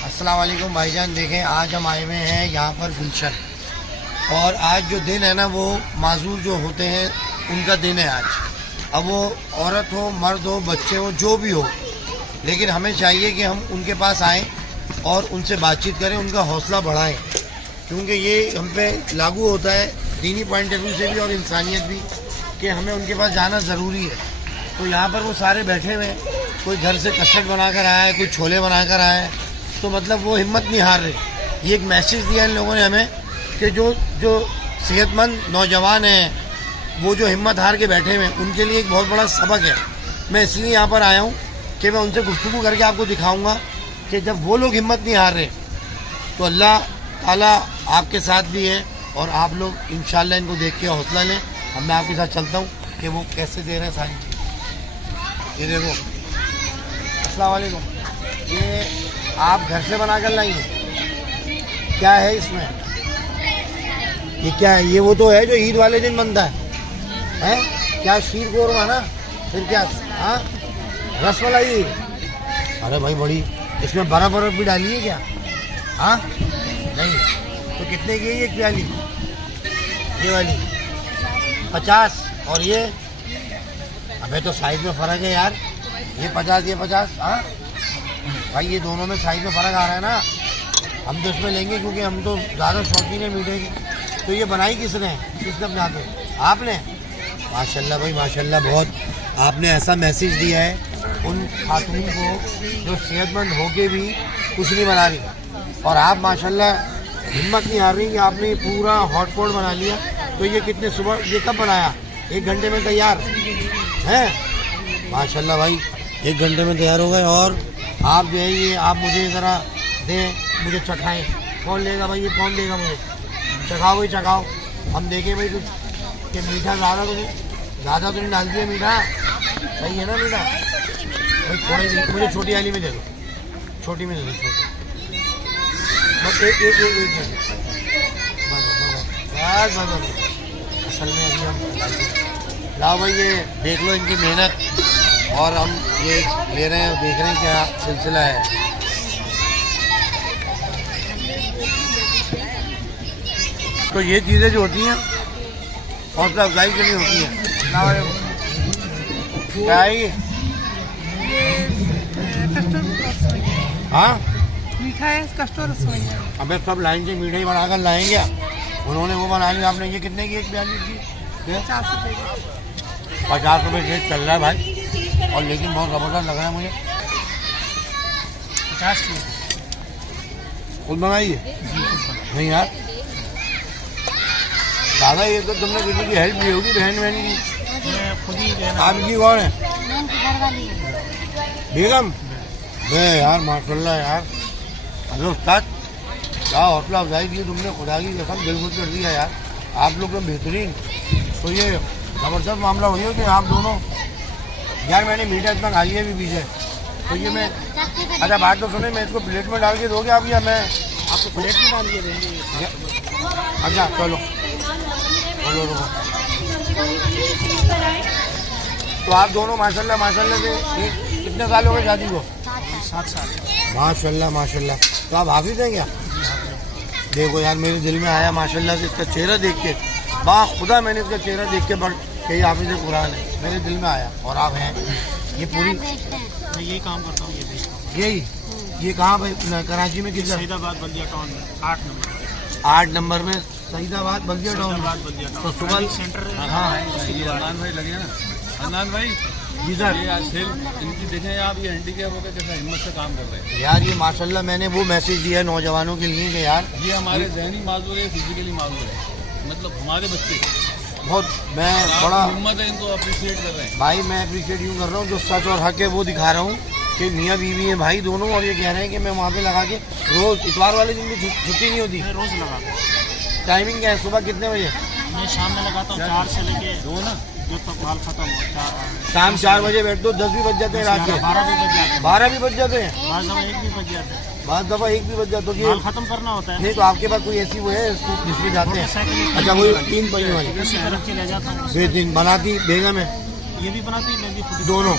अस्सलाम वालेकुम भाईजान। देखें आज हम आए हुए हैं यहाँ पर गुलशन, और आज जो दिन है ना वो माजूर जो होते हैं उनका दिन है आज। अब वो औरत हो, मर्द हो, बच्चे हो, जो भी हो, लेकिन हमें चाहिए कि हम उनके पास आएँ और उनसे बातचीत करें, उनका हौसला बढ़ाएं, क्योंकि ये हम पे लागू होता है दीनी पॉइंट ऑफ व्यू से भी और इंसानियत भी, कि हमें उनके पास जाना ज़रूरी है। तो यहाँ पर वो सारे बैठे हुए हैं, कोई घर से कस्टर्ड बना कर आया है, कोई छोले बना कर आया है, तो मतलब वो हिम्मत नहीं हार रहे। ये एक मैसेज दिया इन लोगों ने हमें कि जो सेहतमंद नौजवान हैं, वो जो हिम्मत हार के बैठे हुए हैं, उनके लिए एक बहुत बड़ा सबक है। मैं इसलिए यहाँ पर आया हूँ कि मैं उनसे गुफ्तगू करके आपको दिखाऊँगा कि जब वो लोग हिम्मत नहीं हार रहे तो अल्लाह ताला आपके साथ भी है, और आप लोग इंशाल्लाह इनको देख के हौसला लें। अब मैं आपके साथ चलता हूँ कि वो कैसे दे रहे हैं सारी चीज़। ये देखो, अस्सलाम वालेकुम। ये आप घर से बना कर लाई हैं? क्या है इसमें? ये क्या है? ये वो तो है जो ईद वाले दिन बनता है? क्या शीर कोरमा ना? फिर क्या? हाँ, रसमलाई। अरे भाई बड़ी, इसमें बर्फ़ भी डाली है क्या? हाँ नहीं, तो कितने की है ये प्याली? ये वाली 50, और ये? अबे तो साइज में फ़र्क है यार, ये 50 ये 50। हाँ भाई, ये दोनों में साइज में फ़र्क आ रहा है ना। हम तो इसमें लेंगे क्योंकि हम तो ज़्यादा शौकीन है मीठे की। तो ये बनाई किसने अपने हाथ में? आपने? माशाल्लाह भाई माशाल्लाह, बहुत आपने ऐसा मैसेज दिया है उन खातून को जो सेहतमंद होके भी कुछ नहीं बना रही, और आप माशाल्लाह हिम्मत नहीं हार रही कि आपने पूरा हॉटपॉट बना लिया। तो ये कितने सुबह, ये कब बनाया? 1 घंटे में तैयार है? माशाल्लाह भाई, 1 घंटे में तैयार हो गए। और आप जो है ये आप मुझे ज़रा दें, मुझे चखाएं। कौन लेगा भाई, ये कौन देगा मुझे? चखाओ भाई, चखाओ, हम देखें भाई कुछ कि मीठा ज़्यादा तो नहीं डाल दिया मीठा? सही है ना मीठा भाई? थोड़ी मुझे छोटी वाली में दे दो, छोटी में दे दो, छोटी बस एक बस। असल में अभी हम लाओ भाई, ये देख लो इनकी मेहनत, और हम ये ले रहे हैं, देख रहे हैं क्या सिलसिला है। तो ये चीज़ें जो होती हैं हौसला अफजाई के लिए होती हैं। क्या है ये? हाँ मीठा है, कस्टर्ड रसमलाई है। अबे सब लाइन से मीठा ही बनाकर लाएंगे। उन्होंने वो बना लिया, आपने ये कितने की एक प्याली की? 50 रुपये। 50 रुपये रेट चल रहा है भाई, और लेकिन बहुत ज़बरदस्त लग रहा है मुझे। 50 की खुद बनाइए? नहीं यार दादा, ये तो तुमने किसी की हेल्प ली होगी, बहन की? खुद ही आपकी कौन है? बेगम? बे यार माशाल्लाह यार, हेलो उस्ताद, क्या हौसला अफजाई की तुमने, खुदा की कसम दिल खुश कर दिया यार। आप लोग तो बेहतरीन। तो ये ज़बरदस्त मामला हुई है कि आप दोनों, यार मैंने मीठा इतना खा लिया भी पीछे, तो ये मैं, अच्छा बात तो सुने, मैं इसको प्लेट में डाल के दोगे आप, या मैं आपको प्लेट में डाल के देंगे? अच्छा चलो चलो रुको। तो आप दोनों माशाल्लाह से कितने साल हो गए शादी को? 7 साल। माशाल्लाह माशाल्लाह। तो आप हाफिज़ हैं क्या? देखो यार, मेरे दिल में आया माशाल्लाह से इसका चेहरा देख के, खुदा मैंने इसका चेहरा देख के बड़ यही हाफिज़ कुरान है, मेरे दिल में आया। और आप हैं ये पूरी? मैं यही काम करता हूँ, ये बेचता हूँ। यही? ये कहाँ भाई? कराची में? किधर? सईदाबाद बल्दिया टाउन में 8 नंबर। 8 नंबर में सईदाबाद बल्दिया टाउन। तो सुबह सेंटर। हाँ अदनान भाई लगे ना, अदनान भाई जी सर। ये आज सेल इनकी देखें आप, ये हैंडीकैप होकर कैसा हिम्मत से काम कर रहे हैं यार। ये माशाल्लाह मैंने वो मैसेज दिया है नौजवानों के लिए कि यार ये हमारे जहनी माजूर है, फिजिकली माजूर है, मतलब हमारे बच्चे बहुत, मैं बड़ा हिम्मत है, इनको अप्रिशिएट कर रहे हैं भाई। मैं अप्रिशिएट यूँ कर रहा हूँ, जो सच और हक है वो दिखा रहा हूँ कि मियाँ बीवी हैं भाई दोनों, और ये कह रहे हैं कि मैं वहाँ पे लगा के रोज़, इतवार वाले दिन भी छुट्टी नहीं होती? मैं रोज़ लगाता हूँ। टाइमिंग क्या है? सुबह कितने बजे? मैं शाम में लगाता हूँ 4 से लेके 2 ना, जो तक माल खत्म हो। शाम 4 बजे बैठ दो, 10 भी बज जाते हैं रात के? 12 भी बज जाते हैं। 12 भी बज जाते हैं? 5 दफ़ा 1 भी बज जाते हैं। बाद दफ़ा 1 भी बज जाता है। माल खत्म करना होता है। नहीं तो आपके पास कोई ऐसी वो है जिसमें जाते हैं? अच्छा, वही 3 पहिए वाली रख के ले जाता हूँ। बेहतरीन बनाती बेगम है? ये भी बनाती है, मैं भी खुद दोनों?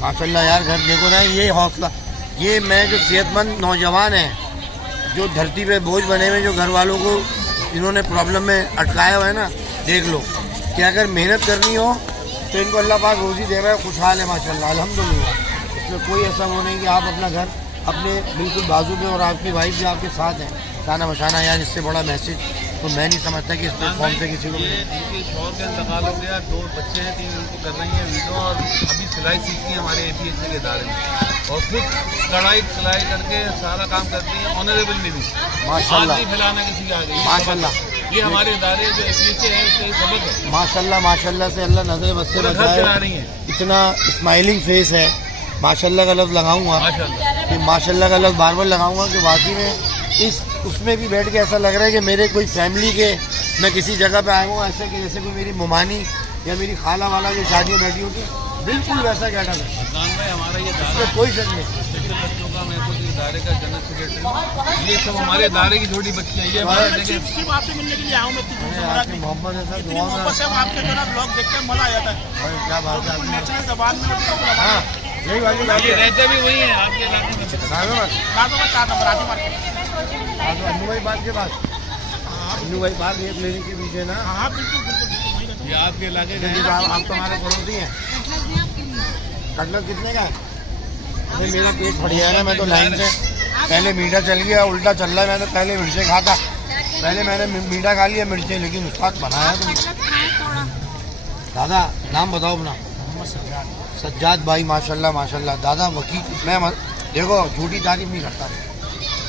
माशाल्लाह यार, घर देखो ना, ये हौसला ये मैं जो सेहतमंद नौजवान हैं, जो धरती पे बोझ बने हुए, जो घर वालों को इन्होंने प्रॉब्लम में अटकाया हुआ है ना, देख लो कि अगर मेहनत करनी हो तो इनको अल्लाह पाक रोज़ी दे रहा है, खुशहाल है माशाल्लाह अल्हम्दुलिल्लाह। इसमें कोई ऐसा वो नहीं कि आप अपना घर अपने बिल्कुल बाजू पे और आपकी वाइफ भी आपके साथ हैं, खाना बचाना। यार इससे बड़ा मैसेज तो मैं नहीं समझता कि इस प्लेटफॉर्म से किसी को। इनके शौहर का इंतकाल हो गया, 2 बच्चे हैं, 3 उनको कर रही हैं वीडियो, और अभी सिलाई सीखती है हमारे APHC के इदारे में, और खुद कढ़ाई सिलाई करके सारा काम करती है। ऑनरेबल लिविंग माशाल्लाह, हाथ नहीं फैलाना किसी के आगे, माशाल्लाह। ये हमारे इदारे जो APHC है उसका सबक है। माशाल्लाह माशाल्लाह से अल्लाह नजर बस से घर बचाए। चला रही है इतना स्माइलिंग फेस है, माशाल्लाह का लफ्ज़ लगाऊंगा, माशाल्लाह। कि माशाल्लाह का लफ्ज़ बार बार लगाऊंगा कि वाकई में इस उसमें भी बैठ के ऐसा लग रहा है कि मेरे कोई फैमिली के मैं किसी जगह पे आया हूँ, ऐसे कि जैसे कोई मेरी मुमानी या मेरी खाला वाला जो शादियों बैठी होती, बिल्कुल वैसा गेटअप है। अदनान भाई हमारा ये इदारा इसमें कोई शक नहीं। स्पेशल बच्चों का, मैं खुद इदारे का जनरल सेक्रेटरी हूँ। ये सब हमारे इदारे की छोटी बच्चियाँ, ये हमारे देखिए सिर्फ आपसे मिलने के लिए आया हूँ मैं, इतनी दूर से मरा नहीं। मोहब्बत है सर, इतनी दुआ में। मोहब्बत से हम आपके जो ना ब्लॉग देखते हैं मजा आ जाता है, भाई क्या बात है आपकी। नेचुरल जबान में। हाँ यही वाली बात ये है। रहते भी वही है आपके इलाके में। अन्नू भाई बात के पास, अन्नू भाई बात ये क्लिनिक के पीछे ना। हाँ बिल्कुल बिल्कुल। ये आपके इलाके का क्योंकि आप तो हमारे पड़ोसी हैं। कटलत कितने का है? अरे मेरा पेट फट गया ना, मैं तो लाइन से पहले मीठा चल गया, उल्टा चल रहा है। मैं तो पहले मिर्चें खाता, पहले मैंने मीठा खा लिया मिर्चें, लेकिन उसके बाद बनाया तुम। दादा नाम बताओ अपना। सज्जाद भाई माशाल्लाह माशाल्लाह। दादा वकील, मैं देखो झूठी तारीफ नहीं करता,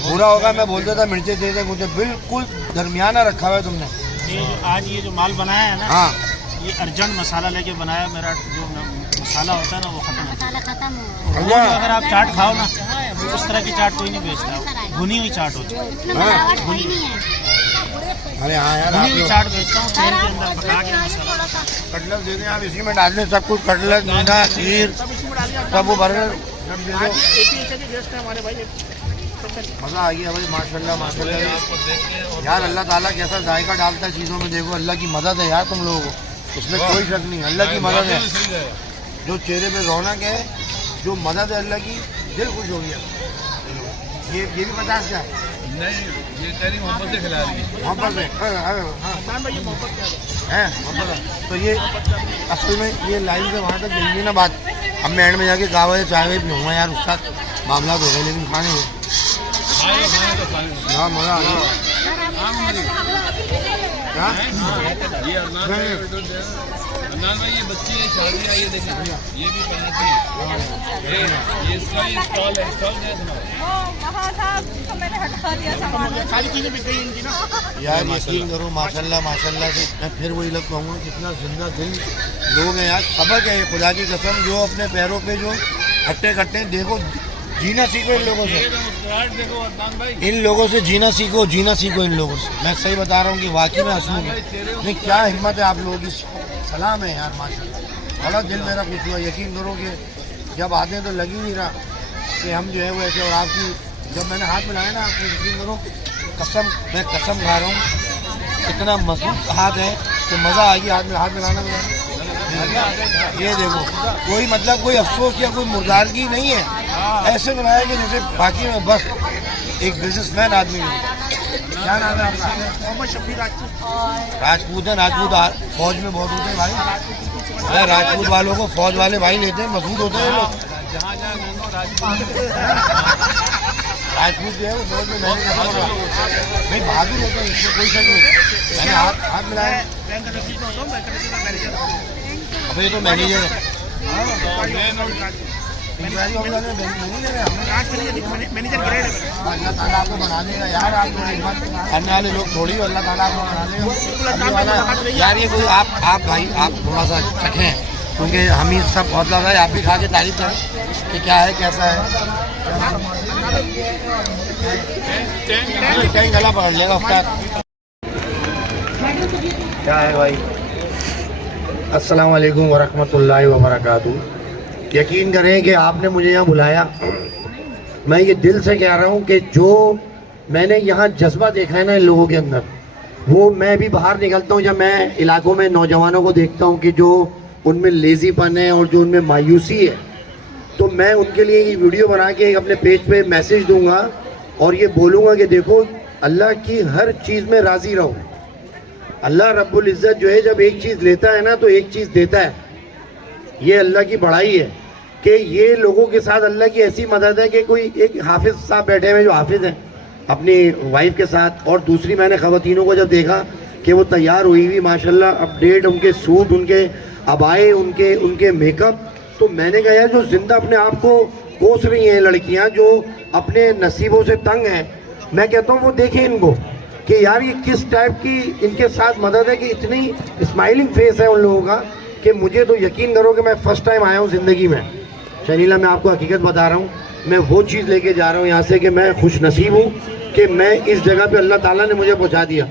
बुरा होगा मैं बोल देता मिर्चें दे दे मुझे, बिल्कुल दरमियाना रखा हुआ है तुमने। ये जो आज ये जो माल बनाया है ना, हाँ ये अर्जेंट मसाला लेके बनाया। मेरा जो मसाला होता है ना वो खत्म होता है। भैया अगर आप चाट खाओ ना, उस तरह की चाट कोई नहीं बेचता, भुनी हुई चाट होती है। अरे हाँ यार भुनी हुई आप चाट बेचता हूँ, तेल के अंदर पका के मसाला। कटलत दे दें आप, इसी में डाल दें सब कुछ, कटलत मीठा खीर सब इसमें डाल दिया। सब वो बर्गर सब दे दो। आज APHC के गेस्ट है हमारे भाई। मज़ा आ गया भाई माशाल्लाह माशाल्लाह। आपको देख के और यार अल्लाह ताला कैसा जायका डालता है चीज़ों में, देखो अल्लाह की मदद है यार तुम लोगों को, इसमें कोई शक नहीं, अल्लाह की मदद है। सही है। जो चेहरे पे रौनक है, जो मदद है अल्लाह की, दिल खुश हो गया। ये भी 50 का है, नहीं ये तेरी मोहब्बत से खिला रही है। मोहब्बत है। हाँ अदनान भाई ये मोहब्बत क्या है? है मोहब्बत है। तो ये असल में ये लाइन से वहाँ तक जाएंगी ना बात, अब मैं एंड में जाके कहा चाय वाय पीऊँगा यार, उसका मामला हो गया, लेकिन खाने में खाए तो खाए। हाँ मज़ा आ गया। क्या ये अदनान भाई ये बच्ची है शादी आई है, देखिए ये भी बनाती है। ये इसका ये स्टॉल है, स्टॉल है सारी चीजें बिक गई इनकी ना। यार यकीन करो माशाल्लाह माशाल्लाह से, मैं फिर वही लग पाऊँगा, कितना जिंदा दिल लोग हैं यार। सबक है ये खुदा की कसम, जो अपने पैरों पे जो हट्टे कट्टे, देखो जीना सीखो इन लोगों से, देखो अदनान भाई। इन लोगों से जीना सीखो, जीना सीखो इन लोगों से। मैं सही बता रहा हूँ कि वाकई में हंसू नहीं, क्या हिम्मत है आप लोगों की, सलाम है यार माशाल्लाह। बड़ा दिल मेरा खुश हुआ, यकीन करो कि जब आते हैं तो लग ही नहीं रहा कि हम जो है वो ऐसे, और आपकी जब मैंने हाथ मिलाया ना आपको, यकीन करो कसम, मैं कसम खा रहा हूँ, इतना मजबूत हाथ है कि मज़ा आ गया हाथ मिलाना मेरा। ये देखो कोई मतलब कोई अफसोस या कोई मुर्दारगी नहीं है, ऐसे बनाया कि जैसे बाकी में बस एक बिजनेसमैन आदमी है। क्या नाम है आपका? मोहम्मद शफी राजपूत। राजपूत है, राजपूत फौज में बहुत होते हैं भाई। अरे राजपूत वालों को फौज वाले भाई लेते हैं, मजबूत होते हैं लोग। जहाँ जहाँ घूमो राजपूत राजपूत जो है वो फौज में मैंने कहा नहीं बहादुर होते हैं, इसमें कोई शक नहीं। मैंने हाथ मिलाया। अब ये तो मैनेजर है, इंक्वायरी ऑफिसर में मैनेजर है, मैनेजर ग्रेड है। अल्लाह ताला आपको बना देगा यार, आप लोग हिम्मत करने वाले लोग थोड़ी हो, अल्लाह ताला आपको बना देगा। अभी वाला यार ये कोई आप भाई आप थोड़ा सा चखें, क्योंकि हम ही सब बहुत लगा है, आप भी खा के तारीफ करें कि क्या है कैसा है। कहीं गला पकड़ लेगा उसका। क्या है भाई? अस्सलाम वालेकुम वरहमतुल्लाहि वबरकातुहू। यकीन करें कि आपने मुझे यहाँ बुलाया, मैं ये दिल से कह रहा हूँ कि जो मैंने यहाँ जज्बा देखा है ना इन लोगों के अंदर, वो मैं भी बाहर निकलता हूँ जब मैं इलाकों में नौजवानों को देखता हूँ कि जो उनमें लेजीपन है और जो उनमें मायूसी है, तो मैं उनके लिए ये वीडियो बना के अपने पेज पे मैसेज दूंगा और ये बोलूँगा कि देखो अल्लाह की हर चीज़ में राज़ी रहो। अल्लाह रब्बुल इज़्ज़त जो है जब एक चीज़ लेता है ना तो एक चीज़ देता है। ये अल्लाह की बड़ाई है कि ये लोगों के साथ अल्लाह की ऐसी मदद है कि कोई एक हाफिज़ साहब बैठे हुए जो हाफिज़ हैं अपनी वाइफ के साथ, और दूसरी मैंने ख़वातीनों को जब देखा कि वो तैयार हुई हुई माशाल्लाह, अपडेट उनके सूट, उनके अबाए, उनके मेकअप, तो मैंने कहा यार जो ज़िंदा अपने आप को कोस रही हैं लड़कियां जो अपने नसीबों से तंग हैं, मैं कहता हूँ वो देखें इनको कि यार ये किस टाइप की इनके साथ मदद है कि इतनी स्माइलिंग फेस है उन लोगों का कि मुझे तो यकीन करो कि मैं फ़र्स्ट टाइम आया हूँ ज़िंदगी में। शनीला मैं आपको हकीकत बता रहा हूँ, मैं वो चीज़ लेके जा रहा हूँ यहाँ से कि मैं खुश नसीब हूँ कि मैं इस जगह पे अल्लाह ताला ने मुझे पहुँचा दिया।